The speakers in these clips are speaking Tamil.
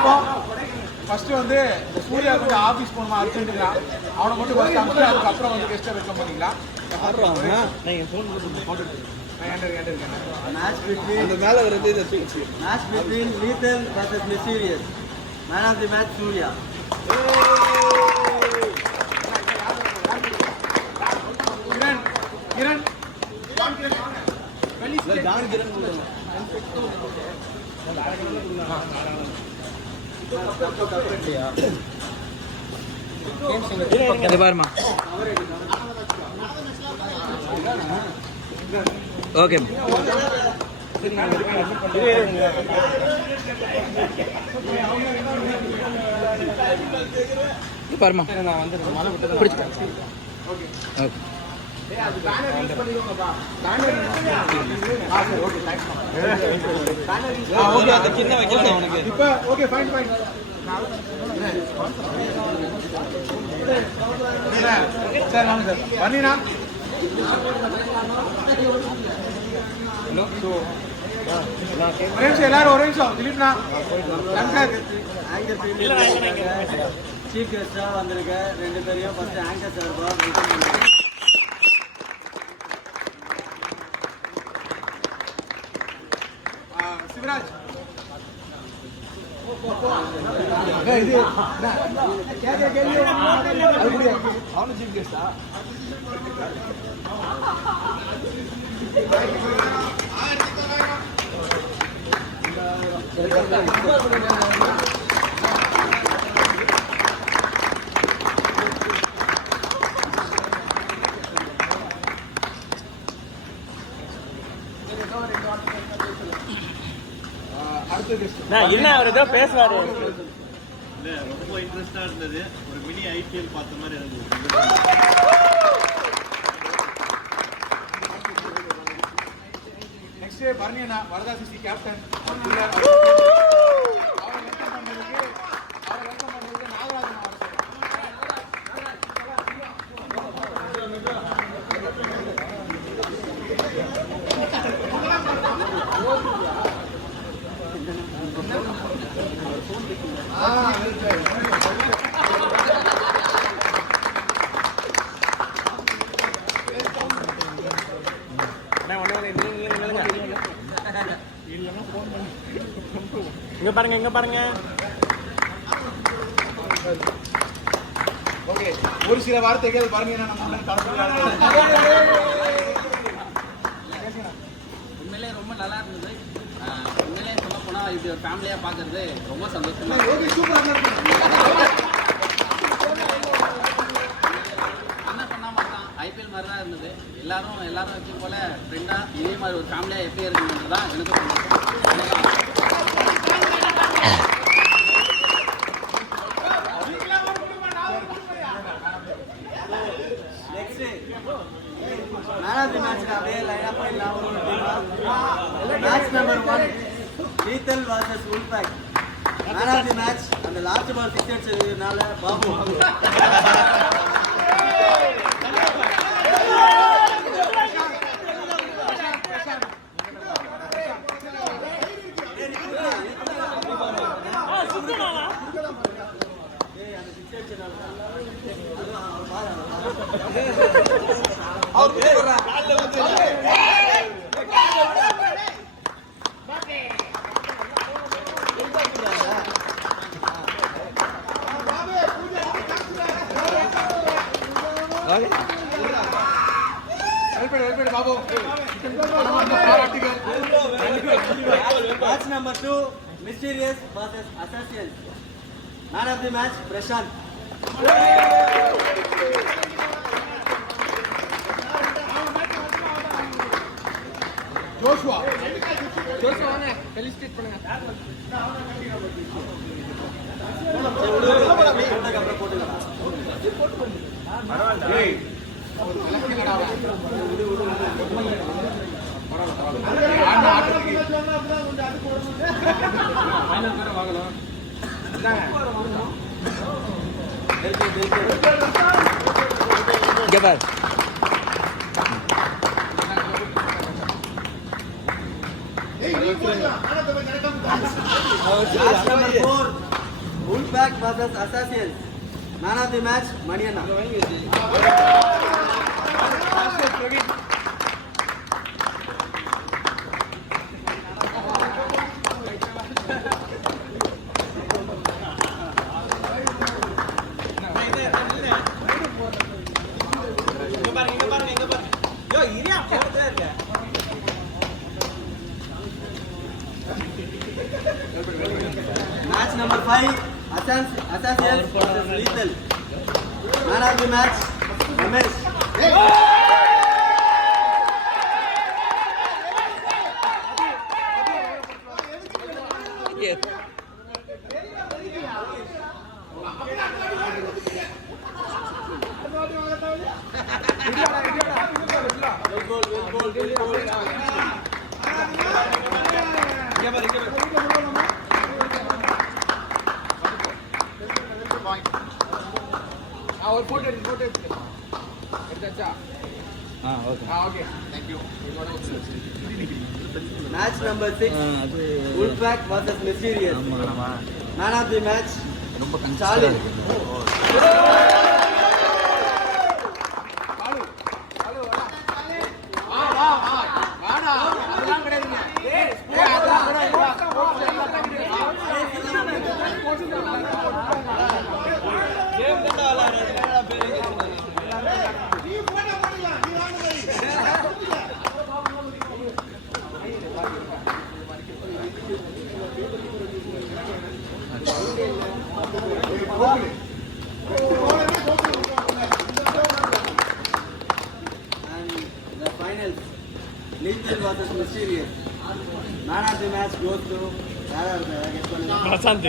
இப்போ ஃபர்ஸ்ட் வந்து சூர்யா கொஞ்சம் ஆஃபீஸ் போகணுமா அர்ஜென்ட்டுங்களா அவனை மட்டும் ஃபர்ஸ்ட் அனுப்பி அதுக்கப்புறம் வந்து கெஸ்ட்டை வெல்கம் பண்ணிக்கலாம். Match between Lethal versus Mysterious. Man of the match, Surya. Kiran பாருமா. ஓகே பாருமா பிடிச்சிட்டேன். ஓகே ஃபைன் ஃபைன் சார் வாங்க சார் பண்ணினா ஒரு நிமிஷம் எல்லாரும் ஒரு நிமிஷம் திலீப்னா சீஃப் கெஸ்டா வந்திருக்க 2 பேரையும் ஃபர்ஸ்ட் ஆங்கர் சார்பா சிவராஜ் அவனு சீஃப் கெஸ்டா என்ன அவர் ஏதோ பேசுவாரு. ரொம்ப இன்ட்ரெஸ்டா இருந்தது. ஒரு மினி ஐபிஎல் பார்த்த மாதிரி இருந்தது. நெக்ஸ்ட் பர்னியனா வரதா சிசி கேப்டன் இங்க பாருங்க இங்க பாருங்க. ஓகே ஒரு சில வார்த்தைகள் பர்னியனா நம்ம உண்மையிலே ரொம்ப நல்லா இருந்தது. உண்மையிலே சொல்ல போனா இது ஒரு ஃபேமிலியா பாக்குறது ரொம்ப சந்தோஷமா. என்ன பண்ணா மாட்டான் ஐபிஎல் மாதிரி தான் இருந்தது. எல்லாரும் வச்சு போல ஃப்ரெண்டா இதே மாதிரி ஒரு ஃபேமிலியா எப்படி இருக்குன்றது தான் எனக்கு Man of the match का वे लाइनअप में लाओ match number 1 Lethal versus Wolfpack. Man of the match and the last ball 6 चलनाல Babu Match number 2 Mysterious versus Assassins. Man of the match Prashant. Joshua ஜோஷுவானே ஃபெலிசிட்டேட் பண்ணுங்க. Match number 4 Wolfpack versus Assassins. Man of the match, Maniana. Match number 5, Assassins versus Lethal. Man of the match, Ramesh. ஒரு போட்டோ எடுத்தாச்சா? Okay thank you. Match number 6, Wolfpack versus Mysterious. Man of the match, Charlie. வாடா அதெல்லாம் கிடையாதுங்க. அதெல்லாம் And the finals, Lethal versus Mysterious. Man of the match goes to Prashanth.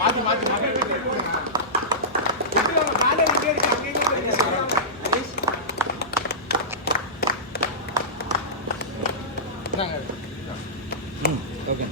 மாத்தி மாத்தி ஓகே.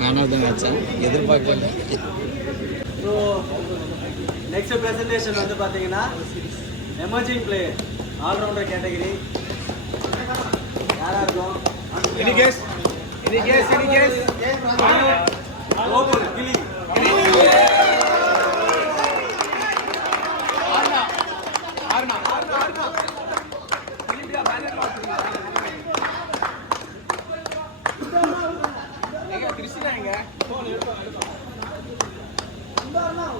நானாவது மேட்சா எதிர்பார்க்கல. ஸோ நெக்ஸ்ட் ப்ரெசன்டேஷன் வந்து பார்த்தீங்கன்னா எமர்ஜிங் பிளேயர் ஆல்ரவுண்டர் கேட்டகரி யாராக இருக்கும்? எனி கேஸ் கோகுல் கிளி. ஆறுனா எங்க கிருஷ்ணா எங்க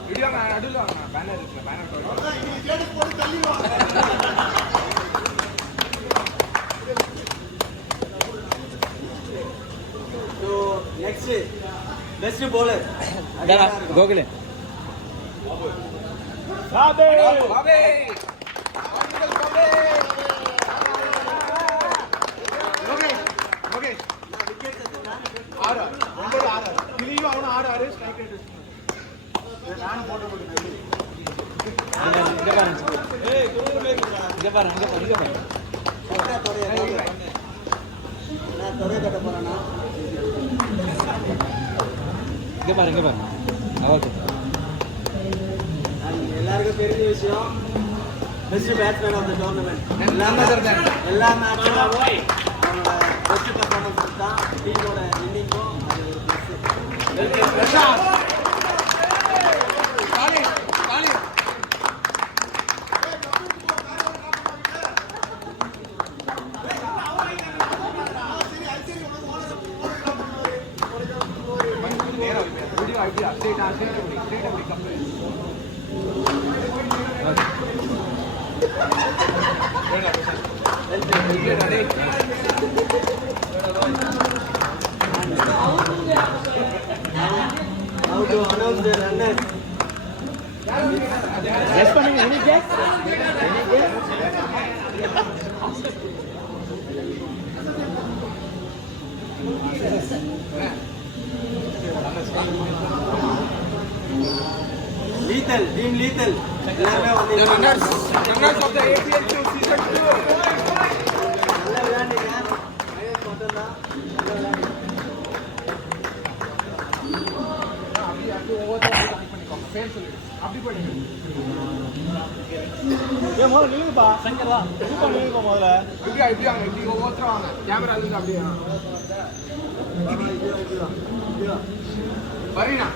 வீடியோ நடுவில் வாங்க. பேனர் இருக்குல்ல, banner so next best bowler கோகுலே. பாபே ஓகே விக்கெட் எடுத்துனா 6 கிளியும் அவனும் 6 ஸ்ட்ரைக் ரேட் நானும் போட்டு போட்டு இங்க பாரு நான் தொடைய கட்ட போறேன்னா ஓகே. எல்லாருக்கும் தெரிஞ்ச விஷயம் best batsman of the tournament. எல்லா மேட்சும் அவனோட பெஸ்ட் பர்ஃபார்மன்ஸ் தான் டீமோட இன்னிங்கும் அது ஒரு ப்ளஸ். வீடியோ ஐடியா ஸ்ட்ரெயிட் அப்படி company How to announce the runners? Rest பண்ணுங்க. எனி கேஸ் லீத்தல் டீம் லீத்தல் எல்லாமே வந்து Runners of the APL season 2. நல்ல விளையாண்டீங்க மைனஸ் மட்டும்தான் நல்ல விளையாண்டீங்க அப்படி ஒவ்வொருத்தரும் கனெக்ட் பண்ணிக்கோங்க பேர் சொல்லிடு அப்படி பண்ணுங்க முதல்ல நில்லுங்கப்பா சங்கரா நில்லுங்க முதல்ல இப்படி வாங்க இப்படி ஒவ்வொருத்தரும் வாங்க கேமரா இருந்து அப்படியே பரீனா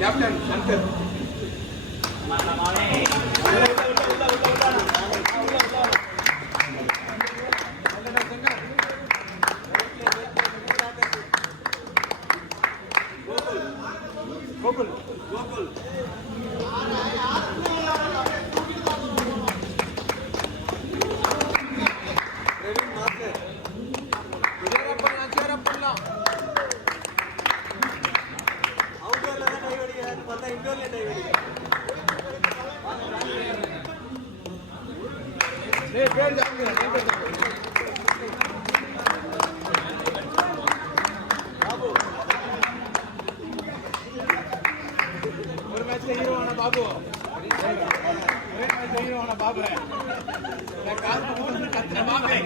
கேப்டன் சங்கர் கோகுல் கோகுல் பிரவீன் மாஸ்டர் சேரப்படலாம் அவுட்டோர்ல தான் டை வெடிக்கிறாரு பார்த்தா இன்டோர்ல டை வெடிக்கிறாரு பேர் ஜாங்க பாபு ஒரு மேட்ச்ல ஹீரோவான பாபு ஒரே மேட்ச்ல ஹீரோவான பாபு நான் கால் பண்ணி கத்துற பாபு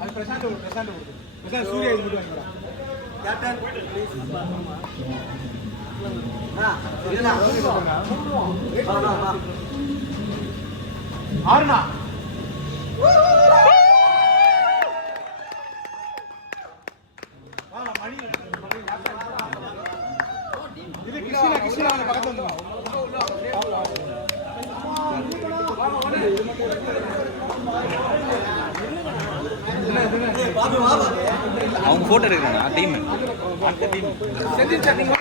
அது பிரசாந்த் சூர்யா இது மட்டும் வாங்கிடா கேப்டன் ப்ளீஸ் இல்ல வா ஆறுனா மணி இது கிருஷ்ணா பக்கத்துல பாபு வா பாபு அவங்க போட்டோ எடுக்கிறாங்க டீம் செந்தில் சார் நீங்க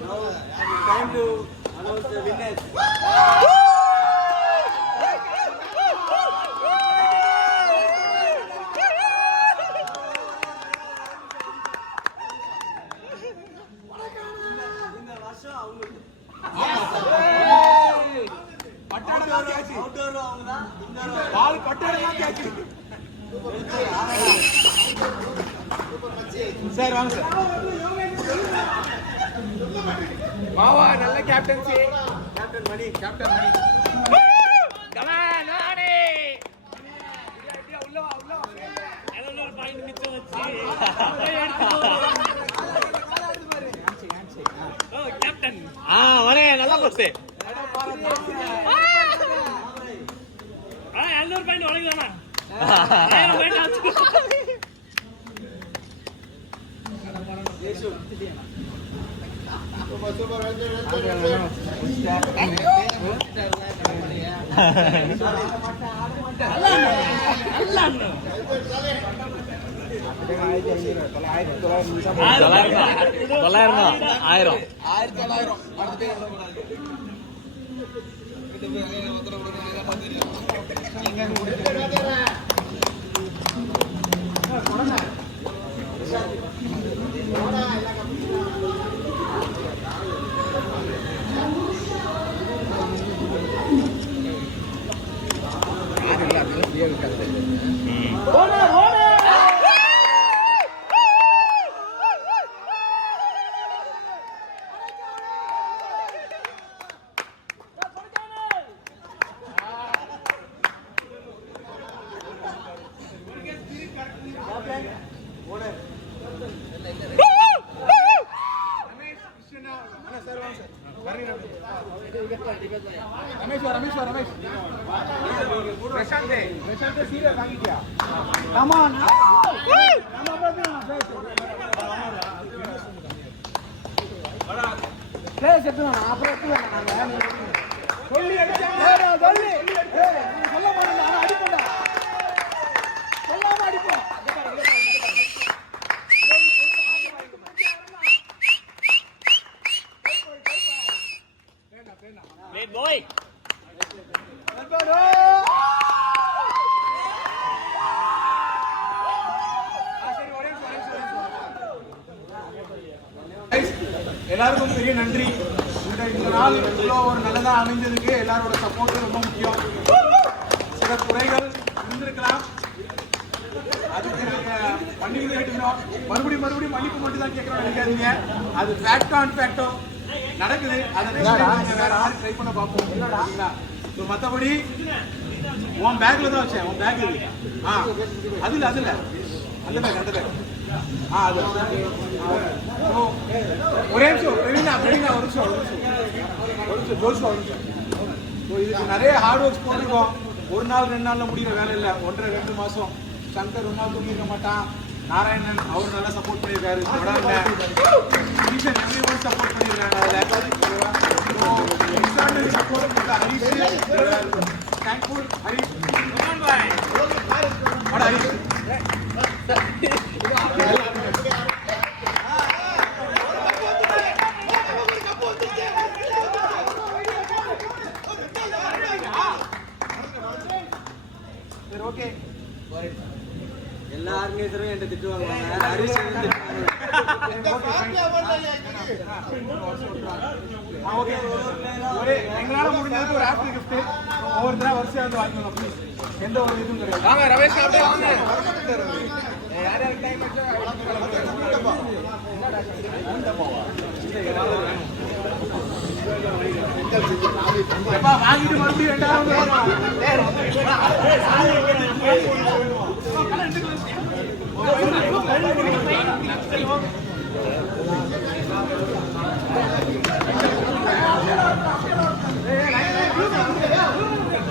now time to announce the winners இந்த வருஷம் அவங்களுக்கு அவுட்டோர் அவங்க தான் இன்டோர் பால் பட்டாடலாம் கேட்குது சார் வாங்க சார் வாவா நல்ல captaincy captain Mani captain Mani நல்லா போச்சு யேசு தொள்ளாயிரம் 1000 ரமேஷ் பிரசாந்த் சீரியஸ் வாங்கிட்டியா Great boy. எல்லாருக்கும் பெரிய நன்றி. இந்த நாள் இவ்வளோ ஒரு நல்லதா அமைஞ்சதுக்கு எல்லாரோட சப்போர்ட் ரொம்ப முக்கியம். சில குறைகள் இருந்திருக்கலாம், அதுக்கு மன்னிப்பு கேட்டுக்கணும். மறுபடியும் மன்னிப்பு மட்டும் தான் கேட்கறோம் நினைக்காதீங்க. அது ஃபேக்டோ அண்ட் ஃபேக்டோ நடக்குது. அதை வேற யாரும் ட்ரை பண்ண பார்ப்போம். சரிங்களா? மற்றபடி உன் பேக்ல தான் வச்சேன். உன் பேக் இது. அதுல அந்த பேக் அது ஒரே நிமிஷம் பிரவீனா ஒரு நிமிஷம் இதுக்கு நிறைய ஹார்ட் ஒர்க்ஸ் போட்டிருக்கோம். ஒரு நாள் 2 நாள்ல முடிகிற வேலை இல்லை. 1.5-2 மாசம். சங்கர் ஒரு நாள் தூங்கிருக்க மாட்டான். நாராயணன் அவர் நல்லா சப்போர்ட் பண்ணியிருக்காரு. சப்போர்ட் பண்ணியிருக்காங்க. அதில் support Harish thankful. Harish Harish okay. எல்லா ஆர்கனைசரும் என்கிட்ட திட்டுவாங்க. ஹரிஷ் எங்களால முடிஞ்சது ஒரு ஆப்பிள் கிஃப்ட் ஒவ்வொருத்தரா வரிசையா வந்து வாங்கிக்கணும் ப்ளீஸ். எந்த ஒரு இதுவும் கிடையாது. வாங்க ரமேஷ் அப்படியே வாங்க. வாங்கிட்டு மறுபடியும் 2000